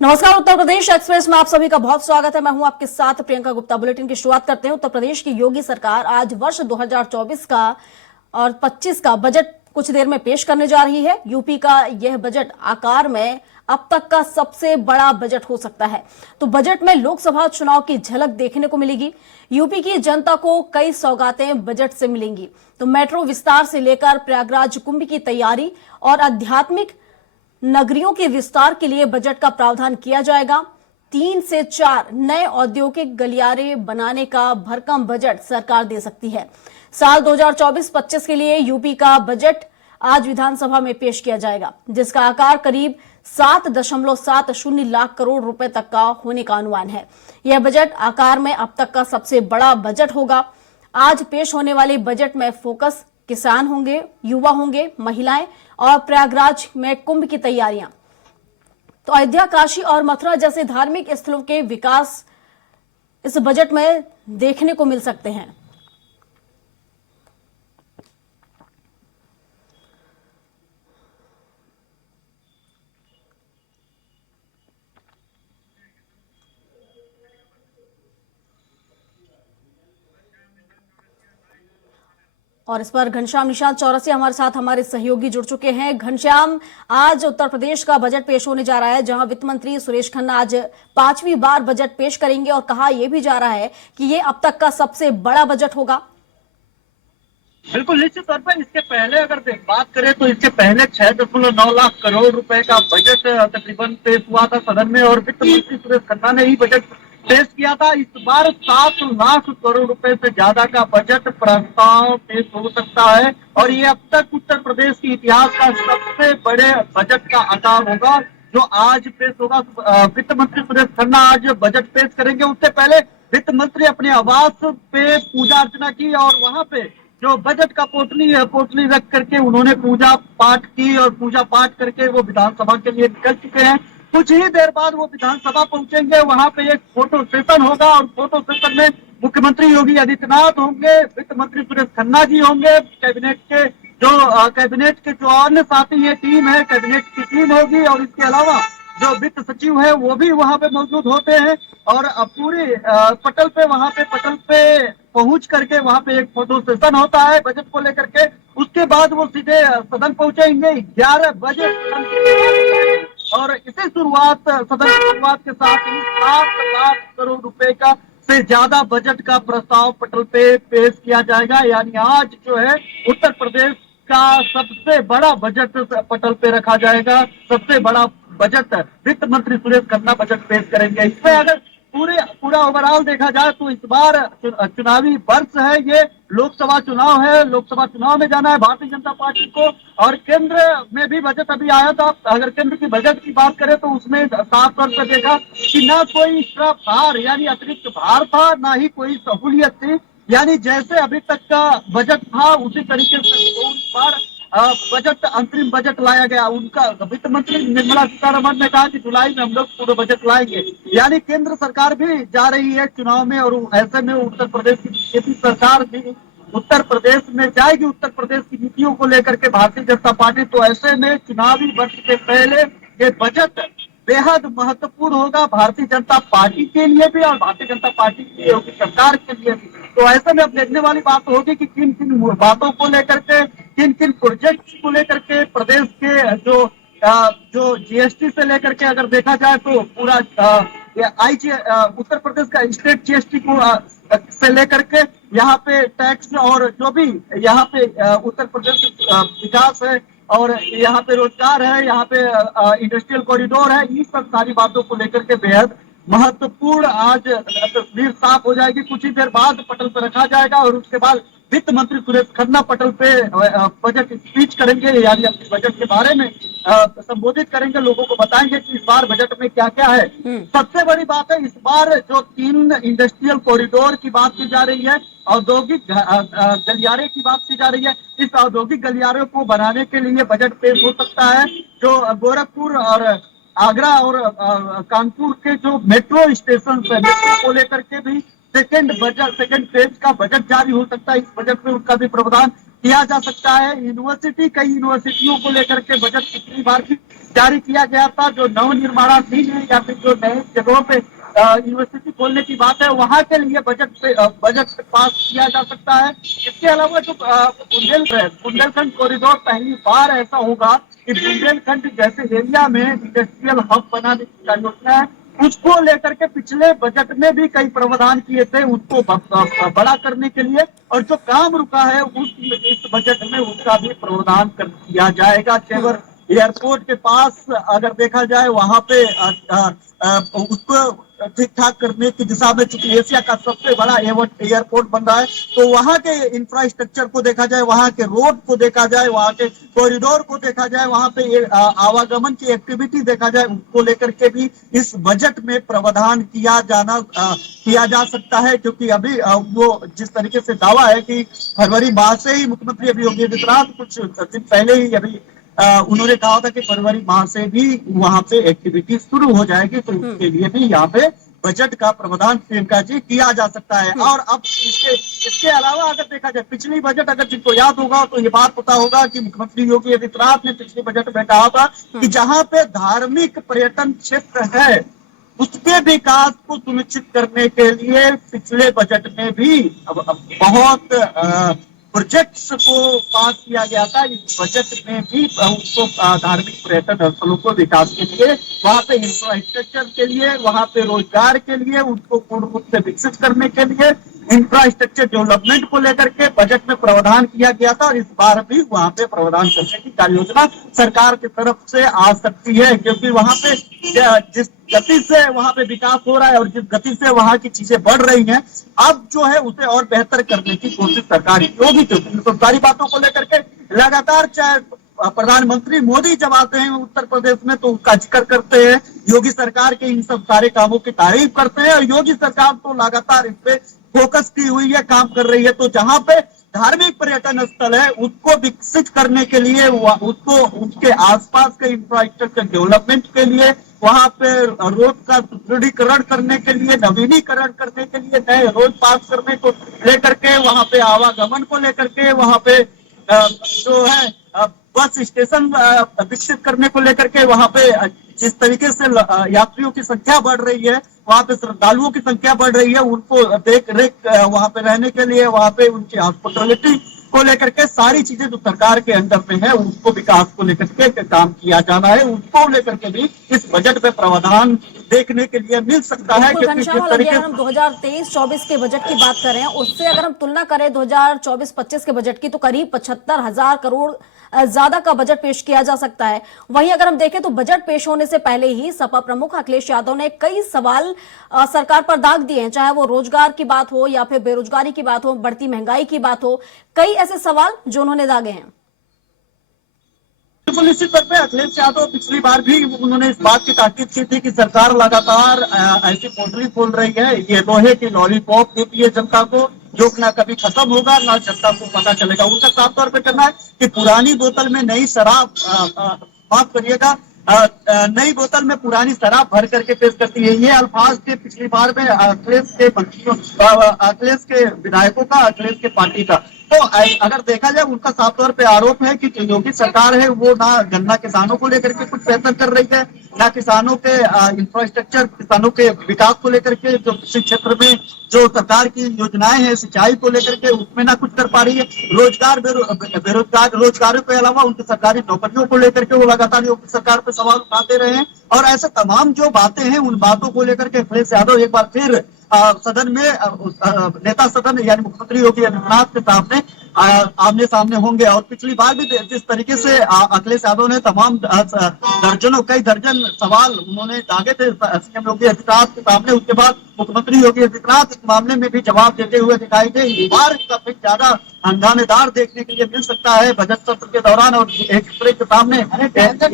नमस्कार। उत्तर प्रदेश एक्सप्रेस में आप सभी का बहुत स्वागत है। मैं हूं आपके साथ प्रियंका गुप्ता। बुलेटिन की शुरुआत करते हैं। उत्तर प्रदेश की योगी सरकार आज वर्ष 2024 का और 25 का बजट कुछ देर में पेश करने जा रही है। यूपी का यह बजट आकार में अब तक का सबसे बड़ा बजट हो सकता है। तो बजट में लोकसभा चुनाव की झलक देखने को मिलेगी। यूपी की जनता को कई सौगातें बजट से मिलेंगी। तो मेट्रो विस्तार से लेकर प्रयागराज कुंभ की तैयारी और आध्यात्मिक नगरियों के विस्तार के लिए बजट का प्रावधान किया जाएगा। 3 से 4 नए औद्योगिक गलियारे बनाने का भरकम बजट सरकार दे सकती है। साल 2024-25 के लिए यूपी का बजट आज विधानसभा में पेश किया जाएगा, जिसका आकार करीब 7.70 लाख करोड़ रुपए तक का होने का अनुमान है। यह बजट आकार में अब तक का सबसे बड़ा बजट होगा। आज पेश होने वाले बजट में फोकस किसान होंगे, युवा होंगे, महिलाएं और प्रयागराज में कुंभ की तैयारियां। तो अयोध्या, काशी और मथुरा जैसे धार्मिक स्थलों के विकास इस बजट में देखने को मिल सकते हैं। और इस पर घनश्याम निशांत चौरसिया हमारे साथ हमारे सहयोगी जुड़ चुके हैं। घनश्याम, आज उत्तर प्रदेश का बजट पेश होने जा रहा है, जहां वित्त मंत्री सुरेश खन्ना आज 5वीं बार बजट पेश करेंगे और कहा यह भी जा रहा है कि ये अब तक का सबसे बड़ा बजट होगा। बिल्कुल, निश्चित तौर पर इसके पहले अगर बात करें तो इसके पहले 6.9 लाख करोड़ रुपए का बजट तकरीबन पेश हुआ था सदन में और वित्त मंत्री सुरेश खन्ना ने ही बजट पेश किया था। इस बार 7 लाख करोड़ रुपए से ज्यादा का बजट प्रस्ताव पेश हो सकता है और ये अब तक उत्तर प्रदेश के इतिहास का सबसे बड़े बजट का आकार होगा जो आज पेश होगा। वित्त मंत्री सुरेश खन्ना आज बजट पेश करेंगे। उससे पहले वित्त मंत्री अपने आवास पे पूजा अर्चना की और वहां पे जो बजट का पोटली रख करके उन्होंने पूजा पाठ की और पूजा पाठ करके वो विधानसभा के लिए निकल चुके हैं। कुछ ही देर बाद वो विधानसभा पहुंचेंगे। वहां पे एक फोटो सेशन होगा और फोटो सेशन में मुख्यमंत्री योगी आदित्यनाथ होंगे, वित्त मंत्री सुरेश खन्ना जी होंगे, कैबिनेट के जो अन्य साथी है टीम है, कैबिनेट की टीम होगी और इसके अलावा जो वित्त सचिव है वो भी वहां पे मौजूद होते हैं और पूरी पटल पे पहुंच करके वहां पे एक फोटो सेशन होता है बजट को लेकर के। उसके बाद वो सीधे सदन पहुंचेंगे 11 बजे और इसी सदन की शुरुआत के साथ ही 7 लाख करोड़ रुपए का से ज्यादा बजट का प्रस्ताव पटल पे पेश किया जाएगा। यानी आज जो है उत्तर प्रदेश का सबसे बड़ा बजट पटल पे रखा जाएगा। सबसे बड़ा बजट वित्त मंत्री सुरेश खन्ना बजट पेश करेंगे। इसमें अगर पूरा ओवरऑल देखा जाए तो इस बार चुनावी वर्ष है, ये लोकसभा चुनाव है। लोकसभा चुनाव में जाना है भारतीय जनता पार्टी को और केंद्र में भी बजट अभी आया था। अगर केंद्र की बजट की बात करें तो उसमें साफ तौर पर देखा कि ना कोई एक्स्ट्रा भार यानी अतिरिक्त भार था, ना ही कोई सहूलियत थी। यानी जैसे अभी तक का बजट था उसी तरीके से इस बार बजट अंतरिम बजट लाया गया। उनका वित्त मंत्री निर्मला सीतारमण ने कहा कि जुलाई में हम लोग पूरे बजट लाएंगे। यानी केंद्र सरकार भी जा रही है चुनाव में और ऐसे में उत्तर प्रदेश की बीजेपी सरकार भी उत्तर प्रदेश में जाएगी। उत्तर प्रदेश की नीतियों को लेकर के भारतीय जनता पार्टी, तो ऐसे में चुनावी वर्ष के पहले ये बजट बेहद महत्वपूर्ण होगा भारतीय जनता पार्टी के लिए भी और भारतीय जनता पार्टी की योगी सरकार के लिए भी। तो ऐसे में अब देखने वाली बात होगी कि किन किन बातों को लेकर के, किन किन प्रोजेक्ट्स को लेकर के प्रदेश के जो जीएसटी से लेकर के अगर देखा जाए तो पूरा उत्तर प्रदेश का स्टेट जीएसटी को से लेकर के यहाँ पे टैक्स और जो भी यहाँ पे उत्तर प्रदेश विकास है और यहाँ पे रोजगार है, यहाँ पे इंडस्ट्रियल कॉरिडोर है, इन सब सारी बातों को लेकर के बेहद महत्वपूर्ण आज तस्वीर साफ हो जाएगी। कुछ ही देर बाद पटल पर रखा जाएगा और उसके बाद वित्त मंत्री सुरेश खन्ना पटल पे बजट स्पीच करेंगे, यानी अपने बजट के बारे में संबोधित करेंगे, लोगों को बताएंगे कि इस बार बजट में क्या क्या है। सबसे बड़ी बात है इस बार जो 3 इंडस्ट्रियल कॉरिडोर की बात की जा रही है, औद्योगिक गलियारे की बात की जा रही है। इस औद्योगिक गलियारे को बनाने के लिए बजट पेश हो सकता है। जो गोरखपुर और आगरा और कानपुर के जो मेट्रो स्टेशन है, मेट्रो को लेकर के भी सेकंड फेज का बजट जारी हो सकता है। इस बजट में उसका भी प्रावधान किया जा सकता है। कई यूनिवर्सिटियों को लेकर के बजट पिछली बार भी जारी किया गया था। जो नवनिर्माणाधीन है या फिर जो नए जगहों पे यूनिवर्सिटी खोलने की बात है, वहां के लिए बजट पास किया जा सकता है। इसके अलावा जो बुंदेलखंड कॉरिडोर, पहली बार ऐसा होगा कि बुंदेलखंड जैसे एरिया में इंडस्ट्रियल हब बनाने की योजना है। उसको लेकर के पिछले बजट में भी कई प्रावधान किए थे, उसको बड़ा करने के लिए, और जो काम रुका है इस बजट में उसका भी प्रावधान किया जाएगा। केवल एयरपोर्ट के पास अगर देखा जाए, वहां पे उसको ठीक ठाक करने की दिशा में, चूंकि एशिया का सबसे बड़ा एयरपोर्ट बन रहा है, तो वहां के इंफ्रास्ट्रक्चर को देखा जाए, वहां के रोड को देखा जाए, वहां के कॉरिडोर को देखा जाए, वहां पे आवागमन की एक्टिविटी देखा जाए, उसको लेकर के भी इस बजट में प्रावधान किया जा सकता है। क्योंकि अभी वो जिस तरीके से दावा है कि फरवरी माह से ही मुख्यमंत्री अभी योगी आदित्यनाथ कुछ दिन पहले ही अभी उन्होंने कहा था कि फरवरी माह से भी वहां पे एक्टिविटी शुरू हो जाएगी, तो उसके लिए भी यहाँ पे बजट का प्रावधान प्रियंका जी किया जा सकता है। और अब इसके अलावा अगर देखा जाए, पिछली बजट अगर जिनको याद होगा तो ये बात पता होगा कि मुख्यमंत्री योगी आदित्यनाथ ने पिछले बजट में कहा था कि जहां पे धार्मिक पर्यटन क्षेत्र है उसके विकास को सुनिश्चित करने के लिए पिछले बजट में भी अब बहुत प्रोजेक्ट्स को पास किया गया था। इस बजट में भी उसको धार्मिक पर्यटन स्थलों को विकास के लिए, वहां पे इंफ्रास्ट्रक्चर के लिए, वहां पे रोजगार के लिए, उसको पूर्ण रूप से विकसित करने के लिए इंफ्रास्ट्रक्चर डेवलपमेंट को लेकर के बजट में प्रावधान किया गया था। और इस बार भी वहां पे प्रावधान करने की कार्य योजना सरकार की तरफ से आ सकती है, क्योंकि वहां पे जिस गति से वहां पे विकास हो रहा है और जिस गति से वहां की चीजें बढ़ रही हैं, अब जो है उसे और बेहतर करने की कोशिश सरकार की होगी। क्योंकि तो सारी बातों को लेकर के लगातार, चाहे प्रधानमंत्री मोदी जब आते हैं उत्तर प्रदेश में तो उसका जिक्र करते हैं, योगी सरकार के इन सब सारे कामों की तारीफ करते हैं, और योगी सरकार तो लगातार इस पे फोकस की हुई है, काम कर रही है। तो जहां पे धार्मिक पर्यटन स्थल है उसको विकसित करने के लिए, उसको उसके आसपास के इंफ्रास्ट्रक्चर डेवलपमेंट के लिए, वहां पे रोड का सुदृढ़ीकरण करने के लिए, नवीनीकरण करने के लिए, नए रोड पास करने को लेकर के, वहां पे आवागमन को लेकर के, वहां पे जो है बस स्टेशन विकसित करने को लेकर के, वहां पे जिस तरीके से यात्रियों की संख्या बढ़ रही है, वहां पे श्रद्धालुओं की संख्या बढ़ रही है, उनको देख रेख वहां पे रहने के लिए, वहां पे उनकी हॉस्पिटलिटी को लेकर के सारी चीजें जो सरकार के अंडर में है, उसको विकास को लेकर के काम किया जाना है, उसको लेकर के भी इस बजट में प्रावधान देखने के लिए मिल सकता है। बिल्कुल घनश्याम, अगर हम 2023-24 के बजट की बात करें, उससे अगर हम तुलना करें 2024-25 के बजट की, तो करीब 75,000 करोड़ ज्यादा का बजट पेश किया जा सकता है। वहीं अगर हम देखें तो बजट पेश होने से पहले ही सपा प्रमुख अखिलेश यादव ने कई सवाल सरकार पर दाग दिए हैं, चाहे वो रोजगार की बात हो या फिर बेरोजगारी की बात हो, बढ़ती महंगाई की बात हो, कई ऐसे सवाल जो उन्होंने दागे हैं। बिल्कुल निश्चित तौर पे अखिलेश यादव पिछली बार भी उन्होंने इस बात की ताकीद की थी कि सरकार लगातार ऐसी पोटली खोल रही है, ये लोहे की लॉलीपॉप देती है जनता को, जो ना कभी खत्म होगा ना जनता को पता चलेगा। उनका साफ तौर पे कहना है कि पुरानी बोतल में नई शराब, माफ करिएगा, नई बोतल में पुरानी शराब भर करके पेश करती है। ये अल्फाज थे पिछली बार में अखिलेश के मंत्रियों, अखिलेश के विधायकों का, अखिलेश के पार्टी का। तो अगर देखा जाए, उनका साफ तौर पे आरोप है कि योगी सरकार है वो ना गन्ना किसानों को लेकर के कुछ बेहतर कर रही है, ना किसानों के इंफ्रास्ट्रक्चर, किसानों के विकास को लेकर के, जो कृषि क्षेत्र में जो सरकार की योजनाएं हैं सिंचाई को लेकर के, उसमें ना कुछ कर पा रही है। रोजगारों के अलावा उनकी सरकारी नौकरियों को लेकर के वो लगातार योगी सरकार पे सवाल उठाते रहे हैं। और ऐसे तमाम जो बातें हैं, उन बातों को लेकर के अखिलेश यादव एक बार फिर सदन में नेता सदन यानी मुख्यमंत्री योगी आदित्यनाथ के सामने आमने सामने होंगे। और पिछली बार भी जिस तरीके से अखिलेश यादव ने तमाम कई दर्जन सवाल उन्होंने दागे थे सीएम योगी आदित्यनाथ के सामने, उसके बाद मुख्यमंत्री योगी आदित्यनाथ इस मामले में भी जवाब देते हुए दिखाई दे। इस बार काफी ज्यादा हंगामेदार देखने के लिए मिल सकता है बजट सत्र के दौरान, और एक दूसरे के सामने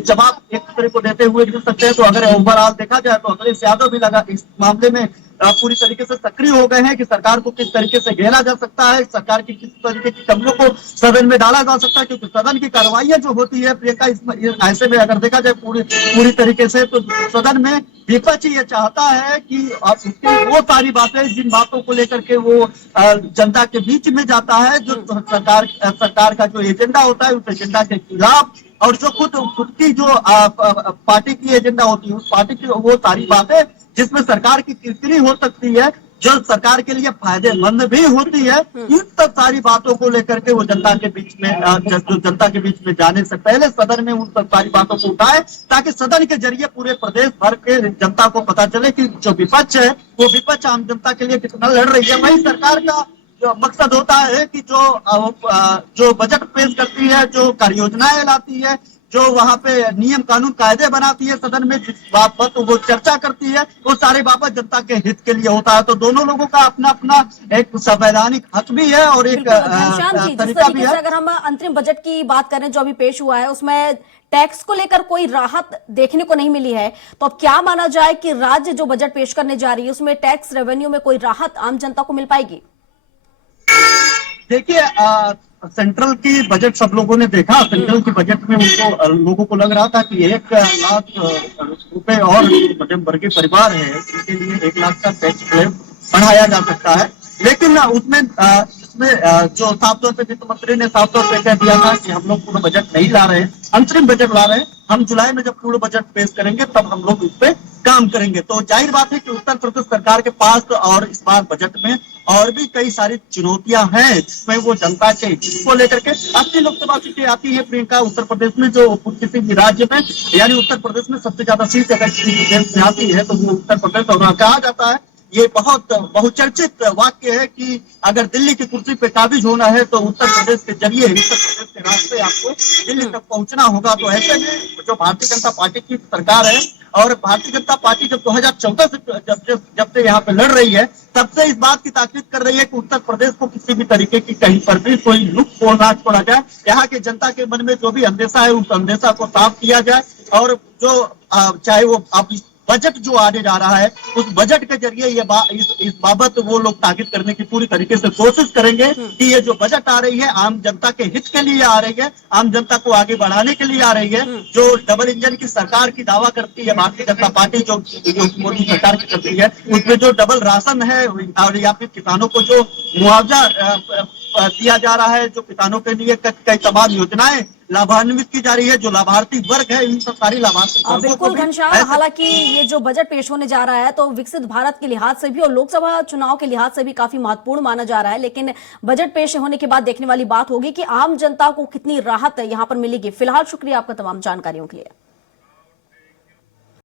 जवाब एक दूसरे को देते हुए मिल सकते हैं। तो अगर ओवरऑल देखा जाए तो अखिलेश यादव भी लगा इस मामले में पूरी तरीके से सक्रिय हो गए हैं कि सरकार को किस तरीके से घेरा जा सकता है, सरकार की किस तरीके की कमियों को सदन में डाला जा सकता है। क्योंकि सदन की कार्रवाइयां जो होती है प्रियंका, ऐसे में अगर देखा जाए पूरी तरीके से, तो सदन में विपक्ष ये चाहता है कि उसके वो सारी बातें जिन बातों को लेकर के वो जनता के बीच में जाता है, जो सरकार का जो एजेंडा होता है, उस एजेंडा के खिलाफ और जो खुद की जो पार्टी की एजेंडा होती है, उस पार्टी की वो सारी बातें जिसमें सरकार की किरकिरी हो सकती है, जो सरकार के लिए फायदेमंद भी होती है, इन सब सारी बातों को लेकर के वो जनता के बीच में जो जनता के बीच में जाने से पहले सदन में उन सब सारी बातों को उठाए, ताकि सदन के जरिए पूरे प्रदेश भर के जनता को पता चले कि जो विपक्ष है वो विपक्ष आम जनता के लिए कितना लड़ रही है। वही सरकार का जो मकसद होता है कि जो बजट पेश करती है, जो कार्य योजनाएं लाती है, जो वहां पे नियम कानून कायदे बनाती है, सदन में जिस बाबत वो चर्चा करती है, वो सारे बाबत जनता के हित के लिए होता है। तो दोनों लोगों का अपना अपना एक संवैधानिक हक भी है और एक घनश्याम जी, जिस तरीका भी तरीके से है। अगर हम अंतरिम बजट की बात करें जो अभी पेश हुआ है, उसमें टैक्स को लेकर कोई राहत देखने को नहीं मिली है, तो अब क्या माना जाए कि राज्य जो बजट पेश करने जा रही है उसमें टैक्स रेवेन्यू में कोई राहत आम जनता को मिल पाएगी? देखिए, सेंट्रल की बजट सब लोगों ने देखा। सेंट्रल की बजट में उनको लोगों को लग रहा था कि 1 लाख रुपए और मध्यम वर्गीय परिवार है उनके लिए 1 लाख का टैक्स स्लैब बढ़ाया जा सकता है। लेकिन इसमें जो साफ तौर पे वित्त मंत्री ने साफ तौर पे कह दिया था कि हम लोग पूर्ण बजट नहीं ला रहे हैं, अंतरिम बजट ला रहे हैं। हम जुलाई में जब पूर्ण बजट पेश करेंगे तब हम लोग इस पे काम करेंगे। तो जाहिर बात है कि उत्तर प्रदेश सरकार के पास और इस बार बजट में और भी कई सारी चुनौतियां हैं, जिसमें वो जनता के हित को लेकर के 80 लोकसभा सीटें आती है प्रियंका उत्तर प्रदेश में, जो किसी भी राज्य में, यानी उत्तर प्रदेश में सबसे ज्यादा सीट अगर किसी भी देश में आती है तो वो उत्तर प्रदेश। और कहा जाता है, ये बहुत बहुचर्चित वाक्य है कि अगर दिल्ली की कुर्सी पे काबिज होना है तो उत्तर प्रदेश के जरिए, उत्तर प्रदेश के रास्ते आपको दिल्ली तक पहुंचना होगा। तो ऐसे में जो भारतीय जनता पार्टी की सरकार है, और भारतीय जनता पार्टी जब 2014 से जब से यहाँ पे लड़ रही है, तब से इस बात की ताकीद कर रही है कि उत्तर प्रदेश को किसी भी तरीके की कहीं पर भी कोई लुक खोल ना छोड़ा जाए। यहाँ के जनता के मन में जो भी अंदेशा है उस अंदेशा को साफ किया जाए, और जो चाहे वो आप बजट जो आने जा रहा है उस बजट के जरिए इस बाबत वो लोग ताकीद करने की पूरी तरीके से कोशिश करेंगे कि ये जो बजट आ रही है आम जनता के हित के लिए आ रही है, आम जनता को आगे बढ़ाने के लिए आ रही है। जो डबल इंजन की सरकार की दावा करती है भारतीय जनता पार्टी, जो मोदी सरकार की करती है, उसमें जो डबल राशन है और या फिर किसानों को जो मुआवजा दिया जा रहा है, जो किसानों के लिए कई तमाम योजनाएं लाभान्वित की जा रही है, जो लाभार्थी वर्ग है, इन सब सारी लाभार्थी बिल्कुल घनश्याम, हालांकि ये जो बजट पेश होने जा रहा है तो विकसित भारत के लिहाज से भी और लोकसभा चुनाव के लिहाज से भी काफी महत्वपूर्ण माना जा रहा है, लेकिन बजट पेश होने के बाद देखने वाली बात होगी कि आम जनता को कितनी राहत यहाँ पर मिलेगी। फिलहाल शुक्रिया आपका तमाम जानकारियों के लिए।